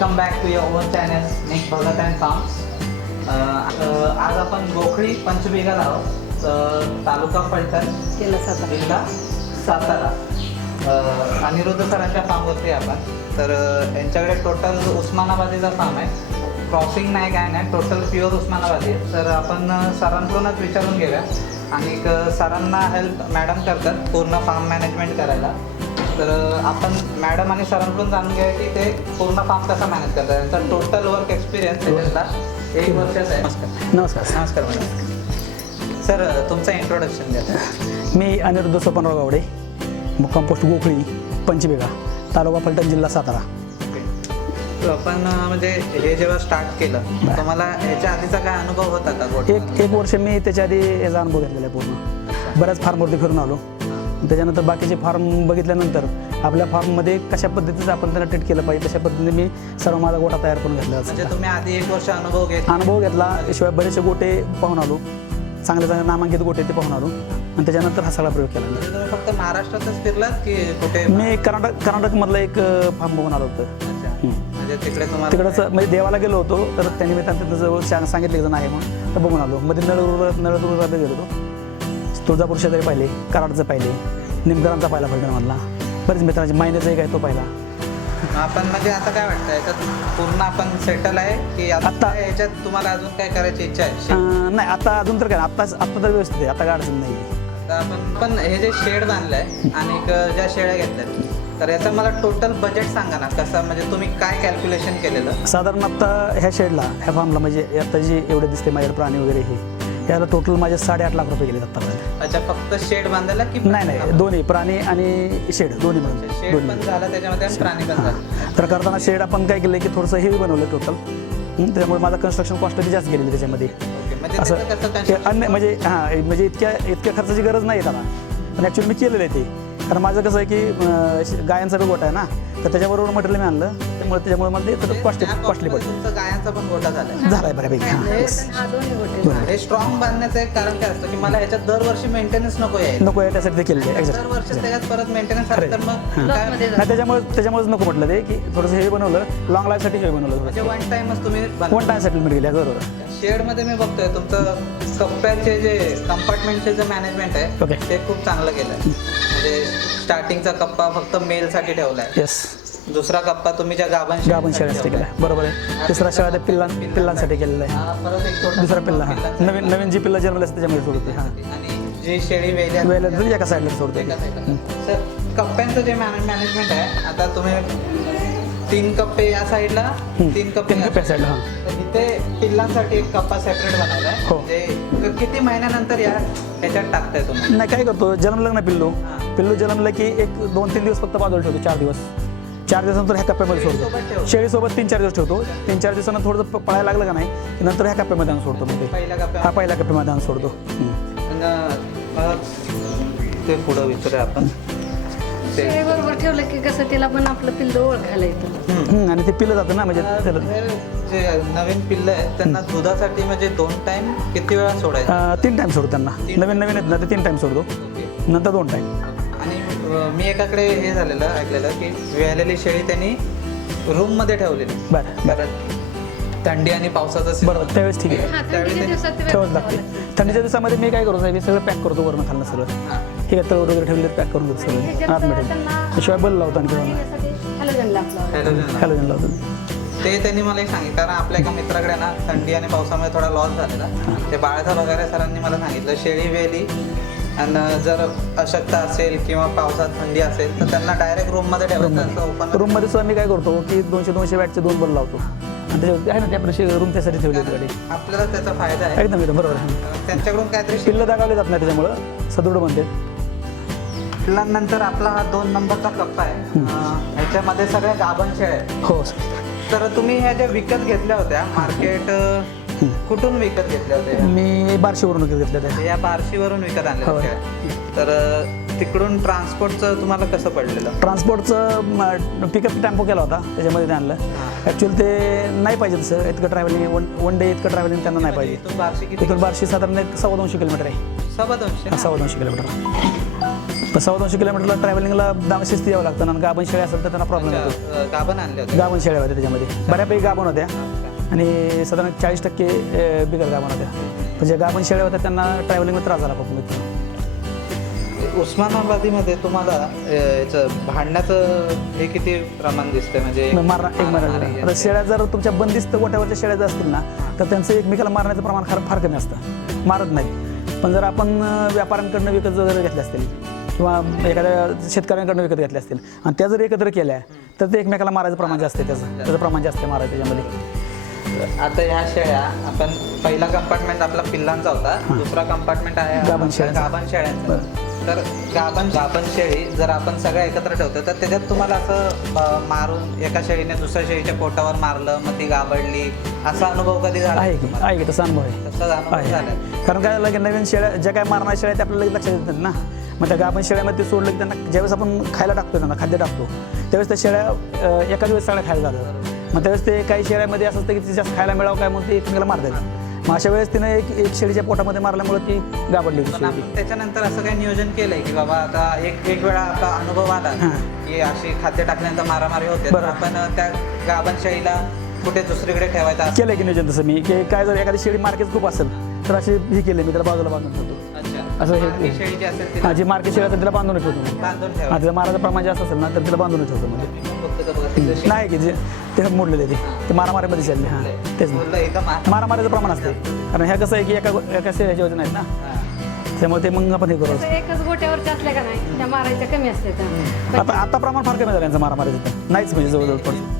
Welcome back to your own channel Nick Bhagat and farms. आज आपण गोखळी पंचबिघाला आहोत, तालुका फलटण, जिल्हा सातारा. अनिरुद्ध सरांच्या फार्मवरती आपण. तर यांच्याकडे टोटल उस्मानाबादीचा फार्म आहे, क्रॉसिंग नाही काय नाही, टोटल प्युअर उस्मानाबादी. तर आपण सरांकडूनच विचारून घेऊया. आणि सरांना हेल्प मॅडम करतात पूर्ण फार्म मॅनेजमेंट करायला. तर आपण मॅडम आणि सरांकडून जाणून घ्या की ते पूर्ण फार्म कसा मॅनेज करतात. त्यांचा टोटल वर्क एक्सपिरियन्स त्याच्यातला 1 वर्षाचा आहे. नमस्कार नमस्कार मॅडम. सर तुमचं इंट्रोडक्शन द्या. मी अनिरुद्ध सोपनराव गावडे, मुक्काम पोस्ट गोखळी पंचबिघा, तालुका फलटण, जिल्हा सातारा. आपण म्हणजे हे जेव्हा स्टार्ट केलं तुम्हाला ह्याच्या आधीचा काय अनुभव होता का? एक वर्ष मी त्याच्या आधी याचा अनुभव घेतलेला आहे. पूर्ण बऱ्याच फार्मवरती फिरून आलो. त्याच्यानंतर बाकीचे फार्म बघितल्यानंतर आपल्या फार्ममध्ये कशा पद्धतीचं आपण त्यांना ट्रीट केलं पाहिजे तशा पद्धतीने मी सर्व माझा गोठा तयार करून घेतला. म्हणजे तुम्ही आधी 1 वर्ष अनुभव घेतला. शिवाय बरेचसे गोटे पाहून आलो, चांगले चांगले नामांकित गोटे ते पाहून आलो आणि त्याच्यानंतर हा सगळा प्रयोग केला. म्हणजे तुम्ही फक्त महाराष्ट्रातच फिरलात की कुठे? मी कर्नाटकमधला एक फार्म बघून आलो होतं. म्हणजे तिकडचं म्हणजे देवाला गेलो होतो, तर त्यांनी मी त्यांचं सांगितले जण आहे म्हणून तर बघून आलो. मध्ये नळदुर्गला गेलो होतो, तुळजापूर शेजारी पाहिले, कराडचं पाहिले, निमकरांचा पाहिला फलटणमधला, बरेच मित्रांचे महिन्याचा एक आहे तो पाहिला. आपण म्हणजे आता काय वाटतं याच्यात पूर्ण आपण सेटल आहे की आता याच्यात तुम्हाला अजून काय करायची इच्छा आहे? नाही, आता अजून तर काय, आता तर व्यवस्थित आहे, आता काय अडचण नाही. आता आपण हे जे शेड बांधलंय आणि ज्या शेळ्या घेतल्यात तर याचं मला टोटल बजेट सांगा ना, कसं म्हणजे तुम्ही काय कॅल्क्युलेशन केलेलं? साधारण आता ह्या शेडला, ह्या फार्मला म्हणजे आता जी एवढे दिसते माझ्या प्राणी वगैरे हे, याला टोटल माझे 8.5 लाख रुपये गेले आता. अच्छा, फक्त शेड बांधायला की? नाही, दोन्ही प्राणी आणि शेड दोन्ही शेड पण झालं त्याच्यामध्ये आणि प्राणी पण झालं. तर करताना शेड आपण काय केलं की थोडंसं हेवी बनवलं टोटल, त्यामुळे माझा कन्स्ट्रक्शन कॉस्ट जास्त गेलेली त्याच्यामध्ये. असं म्हणजे म्हणजे इतक्या खर्चाची गरज नाही त्याला, पण ॲक्च्युली मी केलेलं आहे ते. कारण माझं कसं आहे की गायांचा बी गोठा आहे ना, तर त्याच्याबरोबर मटेरियल मी आणलं, त्यामुळे मला ते कॉस्टली पडतं. गायांचा पण गोठा झालाय बऱ्यापैकी. हे स्ट्रॉंग बांधण्याचं एक कारण काय असतं की मला ह्याच्यात दरवर्षी मेंटेनन्स नको आहे त्यासाठी ते केलेलं आहे. दरवर्षी त्याच्यात परत मेंटेनन्स आलं तर मग नाही, त्याच्यामुळेच नको म्हटलं ते की थोडंसं हे बनवलं, लॉंग लाईफसाठी हे बनवलं. म्हणजे वन टाइमच तुम्ही वन टाइम सेटलमेंट केली. बरोबर. शेडमध्ये मी बघतोय तुमचं कप्प्याचे जे कंपार्टमेंटचे जे मॅनेजमेंट आहे ते खूप चांगलं केलं आहे. म्हणजे स्टार्टिंगचा कप्पा फक्त मेलसाठी ठेवला आहे. येस. दुसरा कप्पा तुम्ही ज्या गाभण शेळ्यासाठी केला आहे. बरोबर आहे. तिसरा शेळ्या पिल्लांसाठी केलेला आहे. परत एक दुसरा पिल्ला नवीन जी पिल्ला जन्मले असते त्याच्यामध्ये सोडते. आणि जी शेळी वेल्या एका साईडला सोडते. सर कप्प्यांचं जे मॅनेजमेंट आहे, आता तुम्ही 3 कप्पे या साईडला, 3 कप्पे साईडला. इथे पिल्लांसाठी एक कप्पा सेपरेट बनवलाय. म्हणजे किती महिन्यानंतर ह्याच्यात टाकताय तुम्ही? नाही, काय करतो, जन्मलं ना पिल्लू जन्मलं की 1-2-3 दिवस फक्त बाजूला ठेवतो. 4 दिवस. 4 दिवसानंतर ह्या कप्प्यामध्ये सोडतो. शेळीसोबत 3-4 दिवस ठेवतो. 3-4 दिवसांना थोडंसं पळायला लागलं का नाही की नंतर ह्या कप्प्यामध्ये आणून सोडतो. पहिल्या कप्प्यामध्ये आणून सोडतो. ते पुढं विचारूया आपण. बरोबर ठेवलं की कसं त्याला पण आपलं पिल्लं ओळखायला येतं. आणि ते पिल्लं जातं ना, म्हणजे जे नवीन पिल्लं आहेत त्यांना दुधासाठी म्हणजे 2 टाइम किती वेळा सोडायचं? 3 टाइम सोडतो त्यांना. नवीन आहेत ना, ते 3 टाइम सोडतो, नंतर 2 टाइम. आणि मी एकाकडे हे झालेलं ऐकलेलं की वेळलेली शेळी त्यांनी रूममध्ये ठेवलेली. बरं. थंडी आणि पावसाचं बरोबर, त्यावेळेस ठीक आहे, ठेवत लागते. थंडीच्या दिवसामध्ये मी काय करतो, मी सगळं पॅक करतो वरून खाल्लं सगळं. ठीक आहे, तळ वगैरे ठेवले पॅक करून देतो सगळं आतमध्ये. शिवाय बल लावतो आणखी हॅलोजन लावतो. ते त्यांनी मला एक सांगितलं, कारण आपल्या एका मित्राकडे ना थंडी आणि पावसामुळे थोडा लॉस झालेला. ते बाळाचा वगैरे सरांनी मला सांगितलं शेळी वेली आणि जर अशक्त असेल किंवा पावसात थंडी असेल तर त्यांना डायरेक्ट रूममध्ये ठेवायचं. रूममध्ये सुद्धा मी काय करतो की 200 वॅटचे 2 बल लावतो आणि त्याच्यावरती आहे ना, त्या रूम त्यासाठी ठेवली होती गाडी. आपल्याला त्याचा फायदा आहे एकदम बरोबर आहे. त्यांच्याकडून काहीतरी पिल्लं दाखवले जात नाही, त्याच्यामुळं सदृढ बनते. पिल्लांनंतर आपला हा 2 नंबरचा कप्पा आहे. ह्याच्यामध्ये सगळ्या गाभण शेळ्या आहेत. हो. तर तुम्ही ह्या ज्या विकत घेतल्या होत्या मार्केट कुठून विकत घेतल्या होत्या? मी बार्शीवरून विकत घेतल्या होत्या. या बार्शीवरून विकत आणल्या होत्या. तर तिकडून ट्रान्सपोर्टचं तुम्हाला कसं पडलेलं? ट्रान्सपोर्टचं पिकअप टेम्पो केला होता, त्याच्यामध्ये ते आणलं. ॲक्च्युअली ते नाही पाहिजे तसं, इतकं ट्रॅव्हलिंग वन डे इतकं ट्रॅव्हलिंग त्यांना नाही पाहिजे. इथून बार्शी साधारण 1.25 किलोमीटर आहे. 250 250 किलोमीटर. पण 250 किलोमीटरला ट्रॅव्हलिंगला शिस्त यावं लागतं आणि गाभण शेळ्या असेल तर त्यांना प्रॉब्लेम येतो. गाभण आणले होते. गाभण शेळ्या होत्या त्याच्यामध्ये, बऱ्यापैकी गाभण होत्या आणि साधारण 40% बिगर गाभण होत्या. पण ज्या गाभण शेळ्या होत्या त्यांना ट्रॅव्हलिंगला त्रास झाला खूप. उस्मानाबादीमध्ये तुम्हाला याचं भांडण्याचं हे किती प्रमाण दिसतंय म्हणजे एक मारणार. आता शेळ्या जर तुमच्या बंदिस्त गोठ्यावरच्या शेळ्या जर असतील ना तर त्यांचं एकमेकाला मारण्याचं प्रमाण फार कमी असतं, मारत नाहीत. पण जर आपण व्यापाऱ्यांकडनं विकत वगैरे घेतल्या असतील किंवा एखाद्या शेतकऱ्यांकडनं विकत घेतल्या असतील आणि त्या जर एकत्र केल्या तर ते एकमेकाला मारायचं प्रमाण जास्त आहे, त्याचं प्रमाण जास्त आहे मारायचं त्याच्यामध्ये. आता ह्या शेळ्या आपण पहिला कंपार्टमेंट आपला पिल्लांचा होता, दुसरा कंपार्टमेंट आहे गाभण शेळ्यांचा. गाभण शेळ्यांचा. तर गाभण शेळी जर आपण सगळ्या एकत्र ठेवतो तर त्याच्यात तुम्हाला असं मारून एका शेळीने दुसऱ्या शेळीच्या पोटावर मारलं मग ती गाभडली असा अनुभव कधी झाला आहे की तसा अनुभव आहे. तसा अनुभव झाला. कारण काय झालं की नवीन शेळ्या ज्या काय मारणाऱ्या शेळ्या त्या आपल्याला लक्षात येत नाहीत ना. मग त्या गाभण शेळ्यामध्ये ते सोडलं की त्यांना ज्यावेळेस आपण खायला टाकतो, त्यांना खाद्य टाकतो त्यावेळेस त्या शेळ्या एकाच वेळेस सगळ्या खायला जातात. मग त्यावेळेस ते काही शेळ्यामध्ये असं असतं की ते जास्त खायला मिळावं काय म्हणून ते एकमेकाला मारतात. मग अशा वेळेस तिने एक शेळीच्या पोटामध्ये मारल्यामुळे ती गाभडली होती पण आपण त्याच्यानंतर असं काही नियोजन केलंय की बाबा आता एक वेळा आता अनुभव आला की अशी खाद्य टाकल्यानंतर मारामारी होते तर आपण त्या गाभण शेळीला कुठे दुसरीकडे ठेवायचं असं केलं की नियोजन तसं मी की काय जर एखादी शेळी मार्केट खूप असेल तर अशी ही केली मी त्याला बाजूला बांधून ठेवतो. असं हे शेळी जी असेल हां जी मार्केट शेळी असेल तिला बांधून ठेवतो मी. बांधून ठेवा. हां तिला मारायचं प्रमाण जास्त असेल ना तर तिला बांधून ठेवतो म्हणजे नाही की ते मोडलेले ते मारामारीमध्ये चालले. हां तेच मारामारीचं प्रमाण असते कारण ह्या कसं आहे की एका शेळ्याची योजना आहेत ना त्यामुळे ते मग आपण हे करू. एकच गोट्यावरच्या असल्या का नाही त्या मारायच्या कमी असते. आता प्रमाण फार कमी झालं यांचं मारामारीचं नाहीच म्हणजे जवळजवळ थोडं